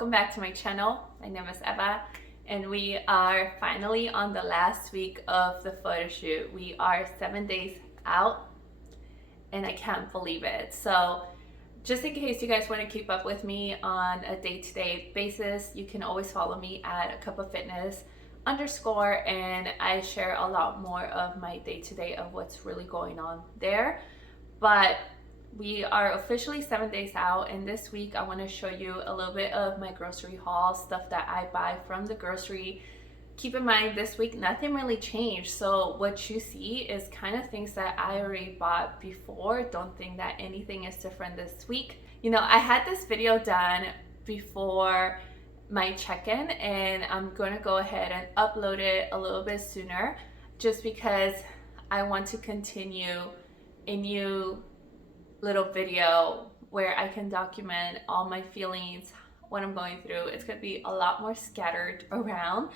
Welcome back to my channel. My name is Eva and we are finally on the last week of the photo shoot. We are 7 days out and I can't believe it. So just in case you guys want to keep up with me on a day-to-day basis, you can always follow me at a cup of fitness underscore, and I share a lot more of my day-to-day of what's really going on there. But we are officially 7 days out, and this week I want to show you a little bit of my grocery haul, stuff that I buy from the grocery. Keep in mind this week nothing really changed, so what you see is kind of things that I already bought before. Don't think that anything is different this week. You know, I had this video done before my check-in and I'm going to go ahead and upload it a little bit sooner just because I want to continue a new little video where I can document all my feelings, what I'm going through. It's going to be a lot more scattered around,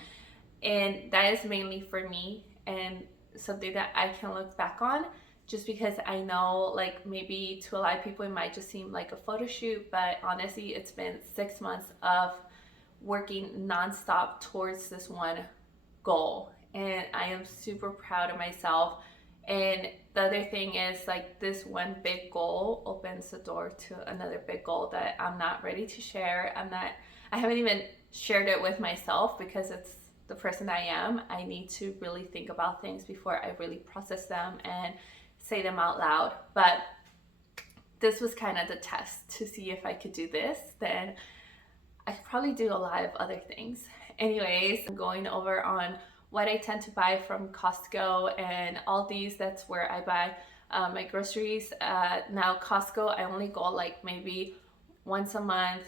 and that is mainly for me and something that I can look back on, just because I know, like, maybe to a lot of people it might just seem like a photo shoot, but honestly it's been 6 months of working nonstop towards this one goal, and I am super proud of myself. And the other thing is, like, this one big goal opens the door to another big goal that I'm not ready to share. I haven't even shared it with myself because it's the person I am. I need to really think about things before I really process them and say them out loud. But this was kind of the test to see if I could do this. Then I could probably do a lot of other things. Anyways, I'm going over on what I tend to buy from Costco and Aldi's. That's where I buy my groceries. Now Costco, I only go like maybe once a month,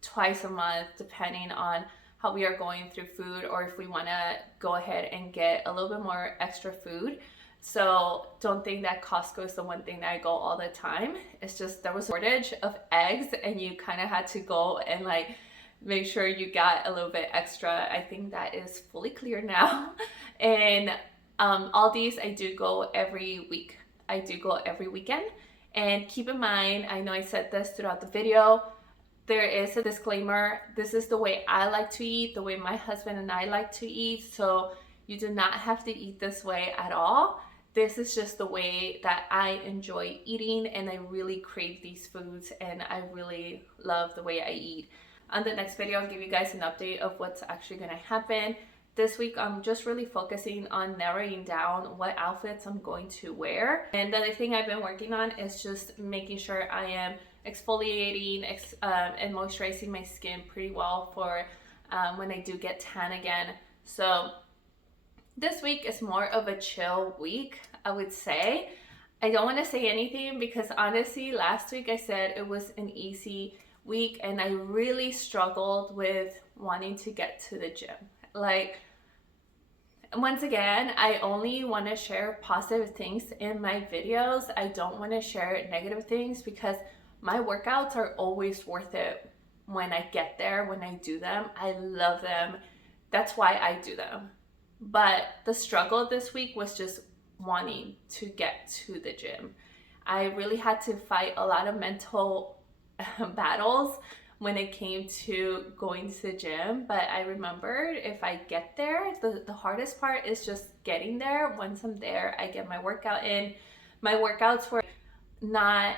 twice a month, depending on how we are going through food, or if we want to go ahead and get a little bit more extra food. So don't think that Costco is the one thing that I go all the time. It's just there was a shortage of eggs and you kind of had to go and like make sure you got a little bit extra. I think that is fully clear now. And Aldi's, I do go every week. I do go every weekend. And keep in mind, I know I said this throughout the video, there is a disclaimer. This is the way I like to eat, the way my husband and I like to eat. So you do not have to eat this way at all. This is just the way that I enjoy eating, and I really crave these foods, and I really love the way I eat. On the next video, I'll give you guys an update of what's actually going to happen. This week, I'm just really focusing on narrowing down what outfits I'm going to wear. And the other thing I've been working on is just making sure I am exfoliating and moisturizing my skin pretty well for when I do get tan again. So this week is more of a chill week, I would say. I don't want to say anything because honestly, last week I said it was an easy week and I really struggled with wanting to get to the gym. Like, once again, I only want to share positive things in my videos. I don't want to share negative things because my workouts are always worth it when I get there, when I do them. I love them. That's why I do them. But the struggle this week was just wanting to get to the gym. I really had to fight a lot of mental battles when it came to going to the gym, but I remembered if I get there, the hardest part is just getting there. Once I'm there, I get my workout in. My workouts were not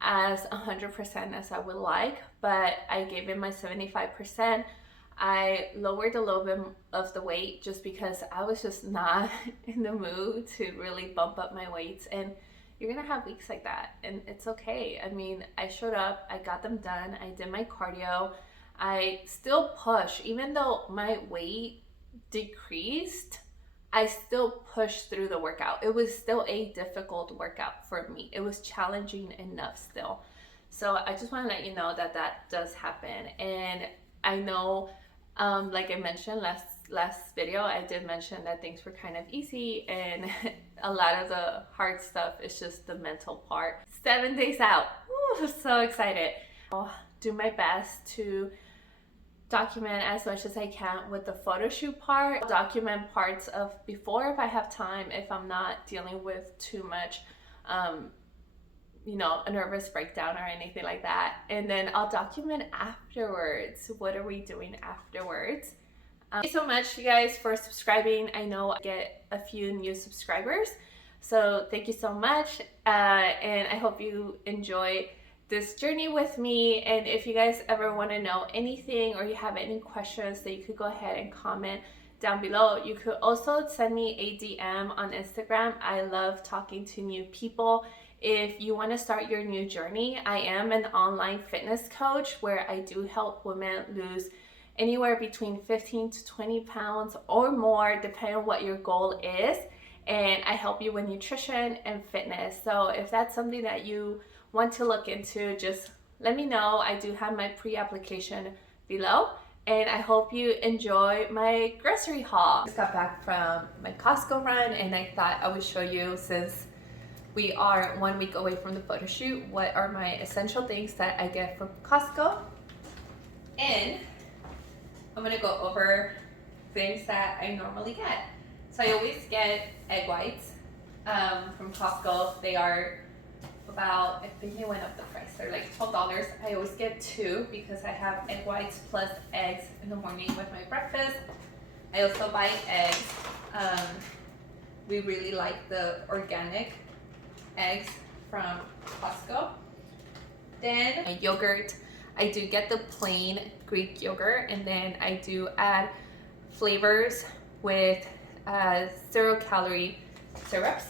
as 100% as I would like, but I gave it my 75%. I lowered a little bit of the weight just because I was just not in the mood to really bump up my weights, and you're gonna have weeks like that, and it's okay. I mean, I showed up, I got them done, I did my cardio, I still push. Even though my weight decreased, I still pushed through the workout. It was still a difficult workout for me. It was challenging enough still. So I just want to let you know that that does happen. And I know, like I mentioned last video, I did mention that things were kind of easy, and a lot of the hard stuff is just the mental part. 7 days out. Ooh, so excited. I'll do my best to document as much as I can with the photo shoot part. I'll document parts of before if I have time, if I'm not dealing with too much a nervous breakdown or anything like that. And then I'll document afterwards. What are we doing afterwards? Thank you so much, you guys, for subscribing. I know I get a few new subscribers, so thank you so much. And I hope you enjoy this journey with me. And if you guys ever want to know anything or you have any questions, that you could go ahead and comment down below. You could also send me a DM on Instagram. I love talking to new people. If you want to start your new journey, I am an online fitness coach where I do help women lose anywhere between 15 to 20 pounds or more, depending on what your goal is. And I help you with nutrition and fitness. So if that's something that you want to look into, just let me know. I do have my pre-application below. And I hope you enjoy my grocery haul. I just got back from my Costco run, and I thought I would show you, since we are 1 week away from the photo shoot, what are my essential things that I get from Costco. And I'm gonna go over things that I normally get. So I always get egg whites from Costco. They are about, I think they went up the price. They're like $12. I always get 2 because I have egg whites plus eggs in the morning with my breakfast. I also buy eggs. We really like the organic eggs from Costco. Then my yogurt. I do get the plain Greek yogurt, and then I do add flavors with 0-calorie syrups.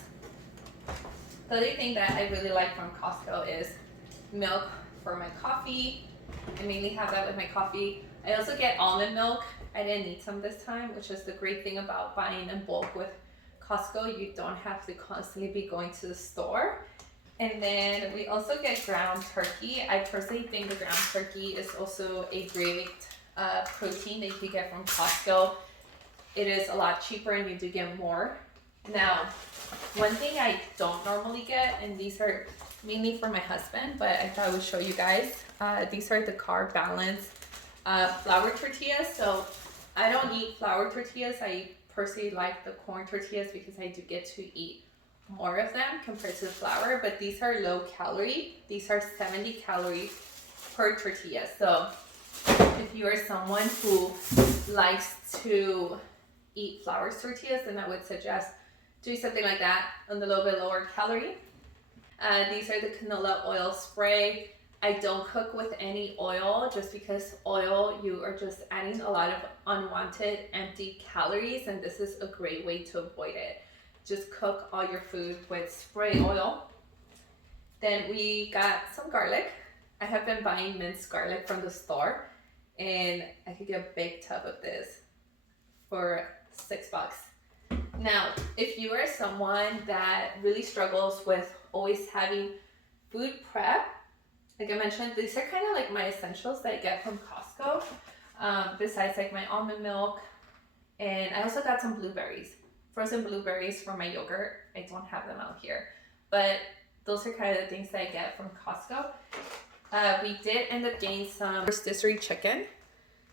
The other thing that I really like from Costco is milk for my coffee. I mainly have that with my coffee. I also get almond milk. I didn't need some this time, which is the great thing about buying in bulk with Costco. You don't have to constantly be going to the store. And then we also get ground turkey. I personally think the ground turkey is also a great protein that you can get from Costco. It is a lot cheaper and you do get more. Now, one thing I don't normally get, and these are mainly for my husband, but I thought I would show you guys. These are the carb balance flour tortillas. So I don't eat flour tortillas. I personally like the corn tortillas because I do get to eat more of them compared to the flour, but these are low calorie. These are 70 calories per tortilla. So if you are someone who likes to eat flour tortillas, then I would suggest doing something like that on the little bit lower calorie. These are the canola oil spray. I don't cook with any oil, just because oil, you are just adding a lot of unwanted empty calories, and this is a great way to avoid it. Just cook all your food with spray oil. Then we got some garlic. I have been buying minced garlic from the store, and I could get a big tub of this for $6. Now, if you are someone that really struggles with always having food prep, like I mentioned, these are kind of like my essentials that I get from Costco. Besides like my almond milk, and I also got some blueberries. Frozen blueberries for my yogurt. I don't have them out here, but those are kind of the things that I get from Costco. We did end up getting some rotisserie chicken.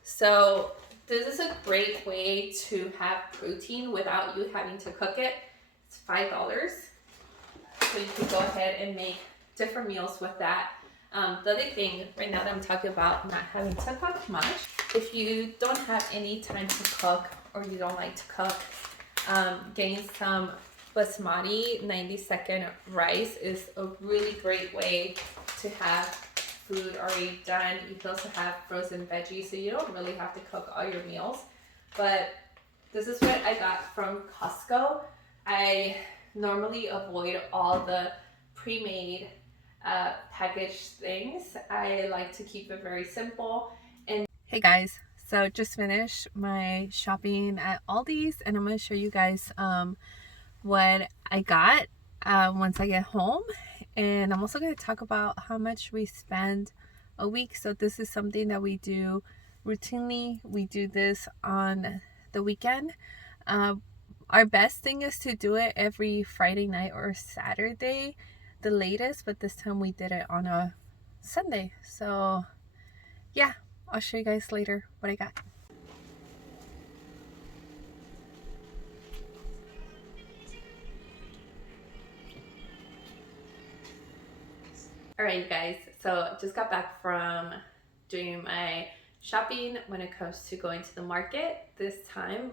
So this is a great way to have protein without you having to cook it. It's $5. So you can go ahead and make different meals with that. The other thing right now that I'm talking about not having to cook much, if you don't have any time to cook or you don't like to cook, getting some basmati 90-second rice is a really great way to have food already done. You can also have frozen veggies, so you don't really have to cook all your meals. But this is what I got from Costco. I normally avoid all the pre-made packaged things. I like to keep it very simple. And hey guys, so just finished my shopping at Aldi's, and I'm going to show you guys what I got once I get home. And I'm also going to talk about how much we spend a week. So this is something that we do routinely. We do this on the weekend. Our best thing is to do it every Friday night or Saturday, the latest, but this time we did it on a Sunday. So yeah, I'll show you guys later what I got. Alright, you guys, so just got back from doing my shopping when it comes to going to the market. This time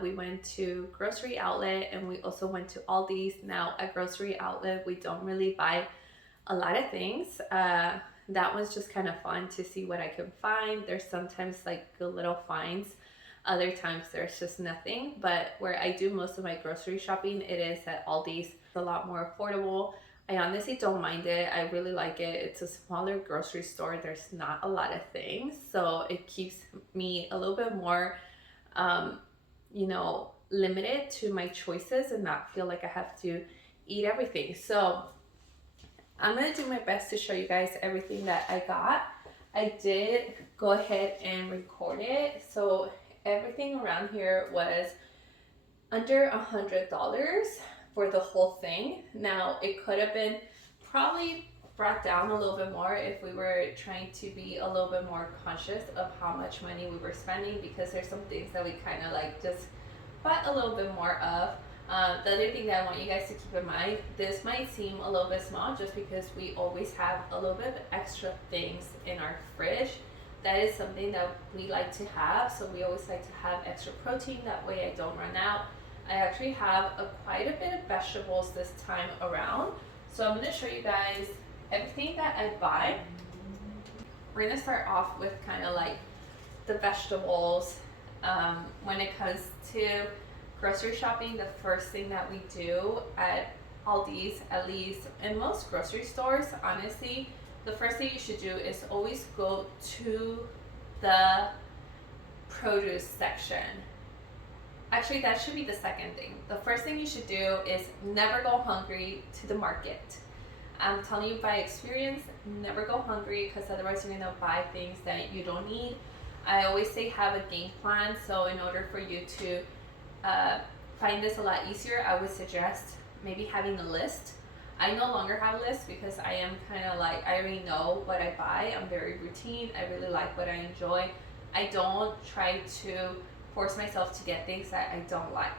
we went to grocery outlet and we also went to Aldi's. Now at grocery outlet we don't really buy a lot of things. That was just kind of fun to see what I can find. There's sometimes like good little finds, other times there's just nothing. But where I do most of my grocery shopping, it is at Aldi's. It's a lot more affordable. I honestly don't mind it. I really like it. It's a smaller grocery store. There's not a lot of things, so it keeps me a little bit more limited to my choices and not feel like I have to eat everything. So I'm gonna do my best to show you guys everything that I got. I did go ahead and record it. So everything around here was under $100 for the whole thing. Now it could have been probably brought down a little bit more if we were trying to be a little bit more conscious of how much money we were spending, because there's some things that we kind of like just bought a little bit more of. The other thing that I want you guys to keep in mind, this might seem a little bit small just because we always have a little bit of extra things in our fridge. That is something that we like to have, so we always like to have extra protein, that way I don't run out. I actually have quite a bit of vegetables this time around, so I'm going to show you guys everything that I buy. We're going to start off with kind of like the vegetables. When it comes to grocery shopping, the first thing that we do at Aldi's, at least in most grocery stores, honestly, the first thing you should do is always go to the produce section. Actually, that should be the second thing. The first thing you should do is never go hungry to the market. I'm telling you by experience, never go hungry, because otherwise you're gonna buy things that you don't need. I always say have a game plan. So in order for you to find this a lot easier, I would suggest maybe having a list. I no longer have a list because I am kind of like, I already know what I buy. I'm very routine. I really like what I enjoy. I don't try to force myself to get things that I don't like.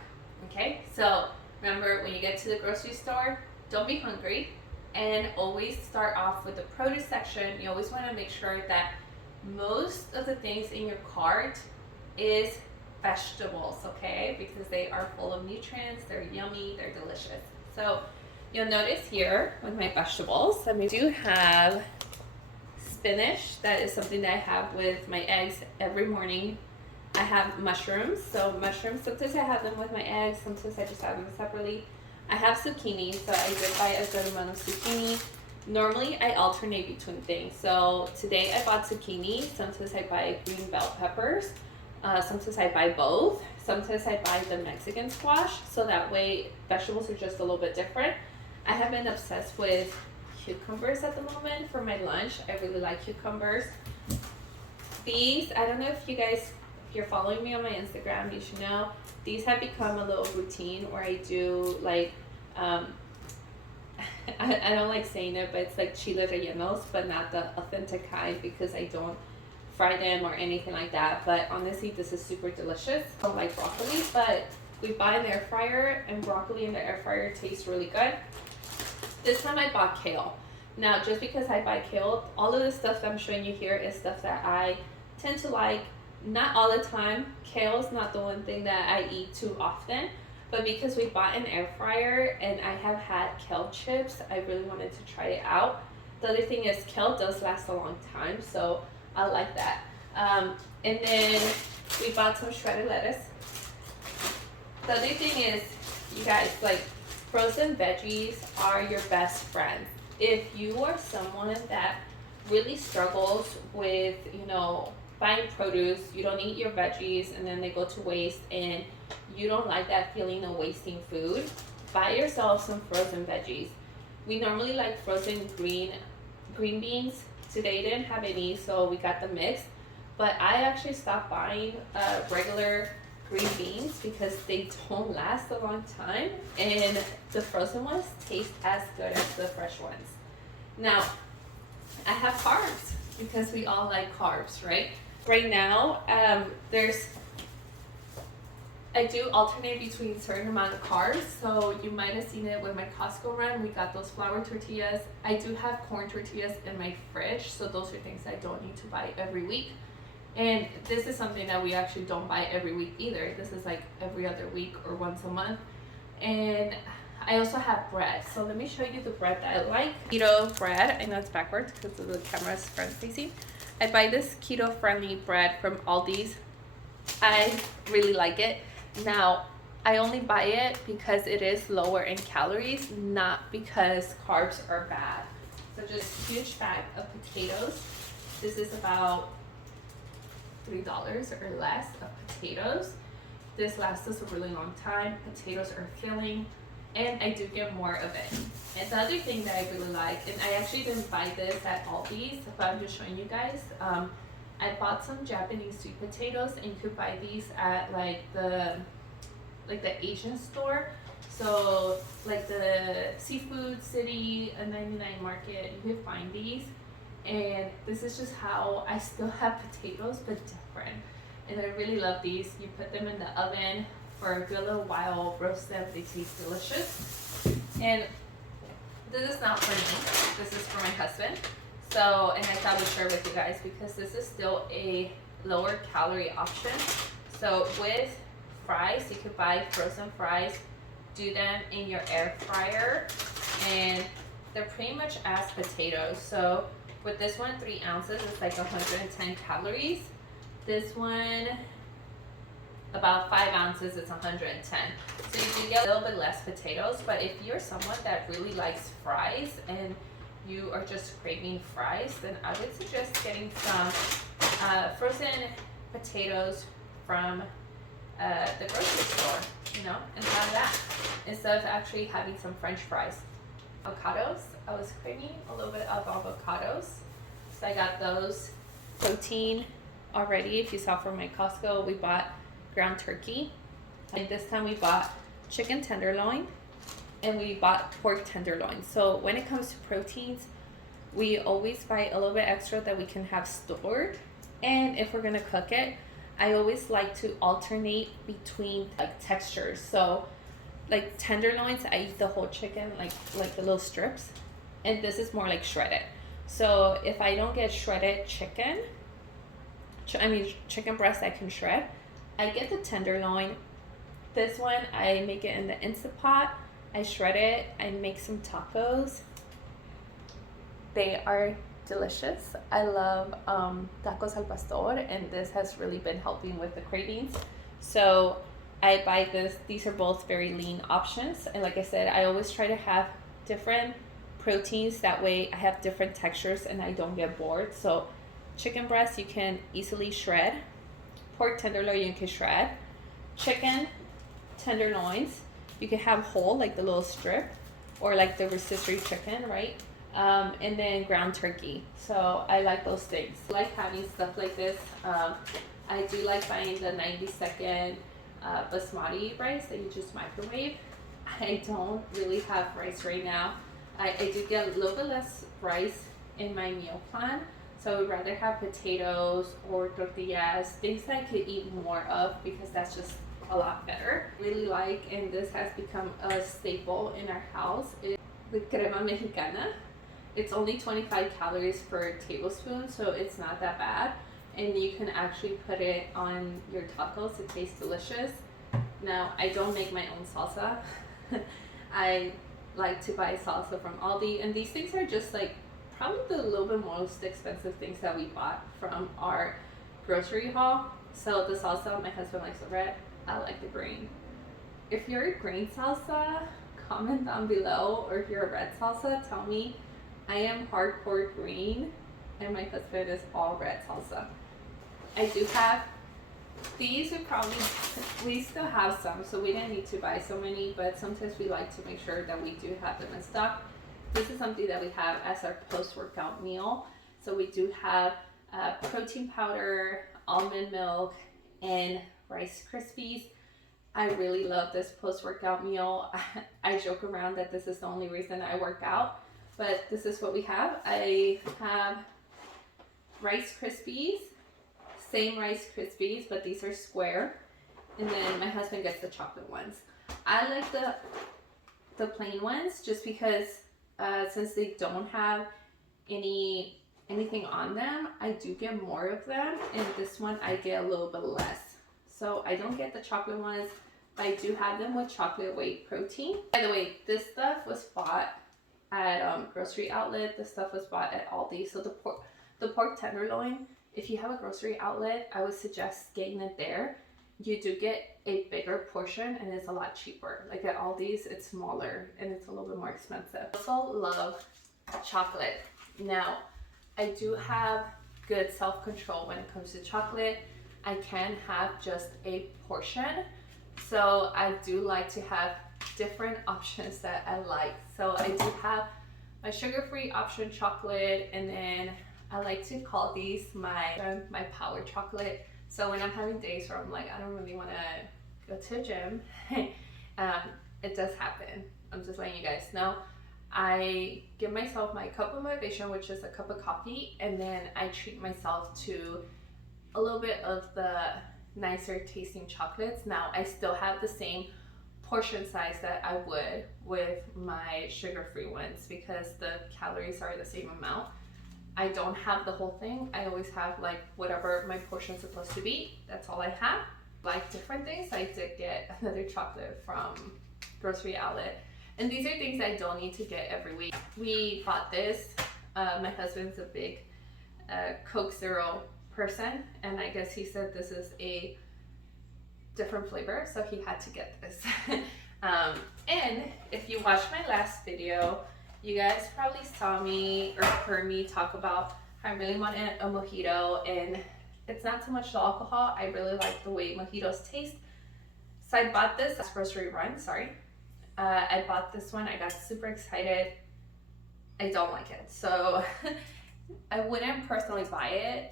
Okay, so remember, when you get to the grocery store, don't be hungry, and always start off with the produce section. You always want to make sure that most of the things in your cart is vegetables, okay, because they are full of nutrients, they're yummy, they're delicious. So you'll notice here with my vegetables, I do have spinach. That is something that I have with my eggs every morning. I have mushrooms. So mushrooms, sometimes I have them with my eggs, sometimes I just have them separately. I have zucchini, so I did buy a good amount of zucchini. Normally I alternate between things. So today I bought zucchini, sometimes I buy green bell peppers, sometimes I buy both, sometimes I buy the Mexican squash, so that way vegetables are just a little bit different. I have been obsessed with cucumbers at the moment for my lunch. I really like cucumbers. These, I don't know if you guys, if you're following me on my Instagram, you should know, these have become a little routine where I do like, I don't like saying it, but it's like chile rellenos, but not the authentic kind, because I don't fry them or anything like that. But honestly, this is super delicious. I don't like broccoli, but we buy an air fryer, and broccoli in the air fryer tastes really good. This time I bought kale. Now, just because I buy kale, all of the stuff that I'm showing you here is stuff that I tend to like. Not all the time. Kale is not the one thing that I eat too often, but because we bought an air fryer and I have had kale chips, I really wanted to try it out. The other thing is kale does last a long time, so I like that. And then we bought some shredded lettuce. The other thing is, you guys, like, frozen veggies are your best friend. If you are someone that really struggles with, buying produce, you don't eat your veggies and then they go to waste, and you don't like that feeling of wasting food, buy yourself some frozen veggies. We normally like frozen green beans. Today didn't have any, so we got the mix. But I actually stopped buying regular green beans because they don't last a long time, and the frozen ones taste as good as the fresh ones. Now, I have carbs because we all like carbs, right? Right now, there's I do alternate between certain amount of carbs, so you might have seen it with my Costco run. We got those flour tortillas. I do have corn tortillas in my fridge, so those are things I don't need to buy every week. And this is something that we actually don't buy every week either. This is like every other week or once a month. And I also have bread. So let me show you the bread that I like. Keto bread. I know it's backwards because the camera is front facing. I buy this keto friendly bread from Aldi's. I really like it. Now, I only buy it because it is lower in calories, not because carbs are bad. So just huge bag of potatoes. This is about $3 or less of potatoes. This lasts us a really long time. Potatoes are filling, and I do get more of it. And the other thing that I really like, and I actually didn't buy this at Aldi's, but I'm just showing you guys. I bought some Japanese sweet potatoes, and you could buy these at like the Asian store. So like the Seafood City, a 99 Market, you could find these. And this is just how I still have potatoes, but different. And I really love these. You put them in the oven for a good little while, roast them, they taste delicious. And this is not for me, this is for my husband. So, and I thought we'd share with you guys because this is still a lower calorie option. So with fries, you could buy frozen fries, do them in your air fryer, and they're pretty much as potatoes. So with this one, 3 ounces, it's like 110 calories. This one, about 5 ounces, it's 110. So you do get a little bit less potatoes, but if you're someone that really likes fries and you are just craving fries, then I would suggest getting some frozen potatoes from the grocery store, and have that instead of actually having some French fries. Avocados, I was craving a little bit of avocados, so I got those. Protein already, if you saw from my Costco, we bought ground turkey, and this time we bought chicken tenderloin, and we bought pork tenderloin. So when it comes to proteins, we always buy a little bit extra that we can have stored, and if we're gonna cook it, I always like to alternate between like textures. So like tenderloins, I eat the whole chicken, like the little strips, and this is more like shredded. So if I don't get shredded chicken, chicken breast I can shred, I get the tenderloin. This one, I make it in the Instant Pot. I shred it, I make some tacos. They are delicious. I love tacos al pastor, and this has really been helping with the cravings. So I buy this. These are both very lean options, and like I said, I always try to have different proteins, that way I have different textures and I don't get bored. So chicken breast you can easily shred, pork tenderloin you can shred, chicken tenderloins you can have whole, like the little strip, or like the rotisserie chicken, right? And then ground turkey. So I like those things. I like having stuff like this. I do like buying the 90-second basmati rice that you just microwave. I don't really have rice right now. I do get a little bit less rice in my meal plan, so I would rather have potatoes or tortillas, things that I could eat more of, because that's just a lot better. Really like, and this has become a staple in our house, is the crema mexicana. It's only 25 calories per tablespoon, so it's not that bad, and you can actually put it on your tacos. It tastes delicious. Now, I don't make my own salsa. I like to buy salsa from Aldi, and these things are just like probably the little bit most expensive things that we bought from our grocery haul. So the salsa, my husband likes the red, I like the green. If you're a green salsa, comment down below, or if you're a red salsa, tell me. I am hardcore green, and my husband is all red salsa. I do have these. We still have some, so we didn't need to buy so many, but sometimes we like to make sure that we do have them in stock. This is something that we have as our post-workout meal. So we do have protein powder, almond milk, and Rice Krispies. I really love this post-workout meal. I joke around that this is the only reason I work out, but this is what we have. I have Rice Krispies, same Rice Krispies, but these are square. and then my husband gets the chocolate ones. I like the plain ones just because since they don't have anything on them, I do get more of them, and this one I get a little bit less. So I don't get the chocolate ones, but I do have them with chocolate whey protein. By the way, this stuff was bought at grocery outlet. This stuff was bought at Aldi. So the pork tenderloin, if you have a grocery outlet, I would suggest getting it there. You do get a bigger portion and it's a lot cheaper. Like at Aldi's, it's smaller and it's a little bit more expensive. I also love chocolate. Now, I do have good self-control when it comes to chocolate. I can have just a portion. So I do like to have different options that I like. So I do have my sugar-free option chocolate, and then I like to call these my power chocolate. So when I'm having days where I'm like, I don't really want to go to the gym, it does happen. I'm just letting you guys know. I give myself my cup of motivation, which is a cup of coffee, and then I treat myself to a little bit of the nicer tasting chocolates. Now, I still have the same portion size that I would with my sugar-free ones because the calories are the same amount. I don't have the whole thing. I always have like whatever my portion is supposed to be. That's all I have. Like different things, I did get another chocolate from grocery outlet. And these are things I don't need to get every week. We bought this. My husband's a big Coke Zero person, and I guess he said this is a different flavor, so he had to get this. And if you watched my last video, you guys probably saw me or heard me talk about how I really wanted a mojito, and it's not so much the alcohol. I really like the way mojitos taste. So I bought this grocery run, sorry. I bought this one. I got super excited. I don't like it, so I wouldn't personally buy it.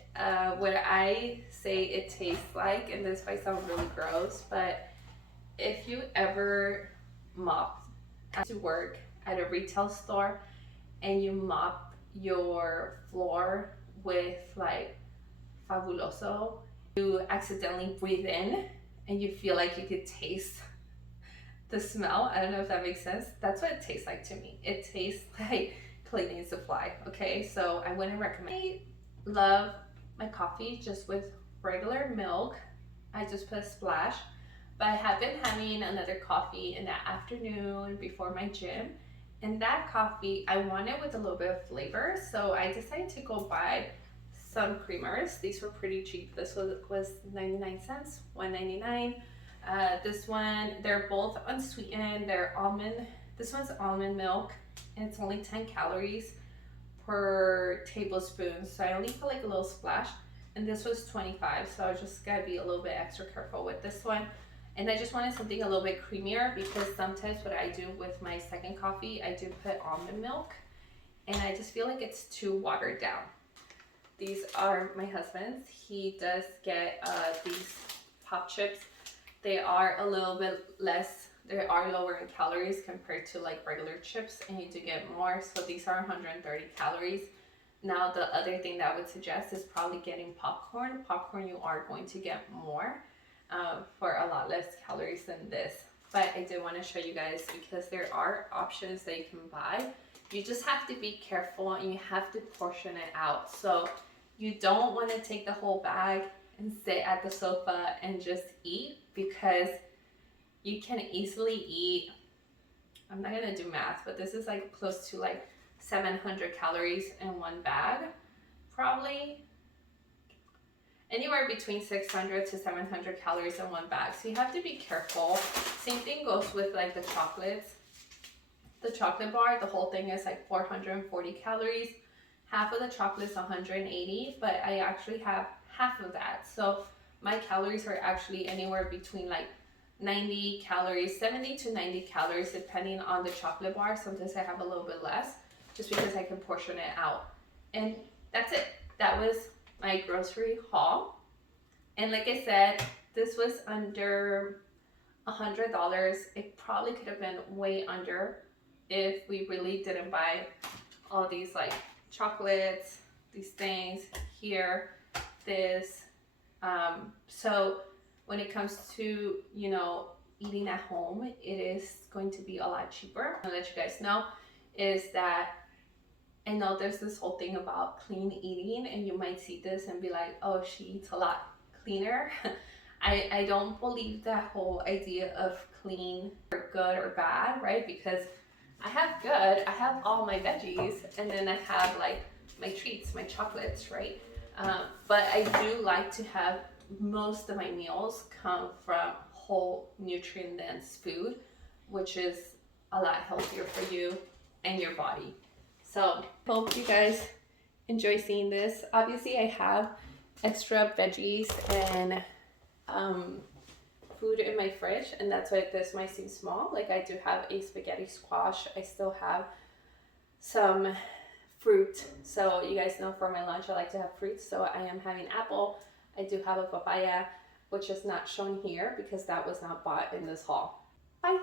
What I say it tastes like, and this might sound really gross, but if you ever mop to work at a retail store and you mop your floor with like Fabuloso, you accidentally breathe in and you feel like you could taste the smell. I don't know if that makes sense. That's what it tastes like to me. It tastes like cleaning supply. Okay, so I wouldn't recommend. I love my coffee just with regular milk. I just put a splash, but I have been having another coffee in the afternoon before my gym, and that coffee I want it with a little bit of flavor, so I decided to go buy some creamers. These were pretty cheap. This was 99 cents, $1.99. This one, they're both unsweetened. They're almond. This one's almond milk, and it's only 10 calories per tablespoon. So I only put like a little splash, and this was 25. So I just gotta be a little bit extra careful with this one. And I just wanted something a little bit creamier because sometimes what I do with my second coffee, I do put almond milk, and I just feel like it's too watered down. These are my husband's. He does get these pop chips. They are a little bit less, they are lower in calories compared to like regular chips, and you do get more. So these are 130 calories. Now the other thing that I would suggest is probably getting popcorn. Popcorn, you are going to get more for a lot less calories than this. But I did want to show you guys because there are options that you can buy. You just have to be careful and you have to portion it out. So you don't want to take the whole bag and sit at the sofa and just eat, because you can easily eat, I'm not gonna do math, but this is like close to like 700 calories in one bag, probably anywhere between 600 to 700 calories in one bag. So you have to be careful. Same thing goes with like the chocolates. The chocolate bar, the whole thing is like 440 calories. Half of the chocolate is 180, but I actually have half of that. So my calories are actually anywhere between like 90 calories, 70 to 90 calories, depending on the chocolate bar. Sometimes I have a little bit less just because I can portion it out. And that's it. That was my grocery haul. And like I said, this was under $100. It probably could have been way under if we really didn't buy all these like chocolates, these things here, this. So when it comes to, you know, eating at home, it is going to be a lot cheaper. I'll let you guys know is that I know there's this whole thing about clean eating, and you might see this and be like, oh, she eats a lot cleaner. I don't believe that whole idea of clean or good or bad, right? Because I have good, I have all my veggies, and then I have like my treats, my chocolates, right? But I do like to have most of my meals come from whole nutrient dense food, which is a lot healthier for you and your body. So hope you guys enjoy seeing this. Obviously I have extra veggies and food in my fridge, and that's why this might seem small. Like I do have a spaghetti squash. I still have some fruit. So you guys know for my lunch I like to have fruit. So I am having apple. I do have a papaya, which is not shown here because that was not bought in this haul. Bye.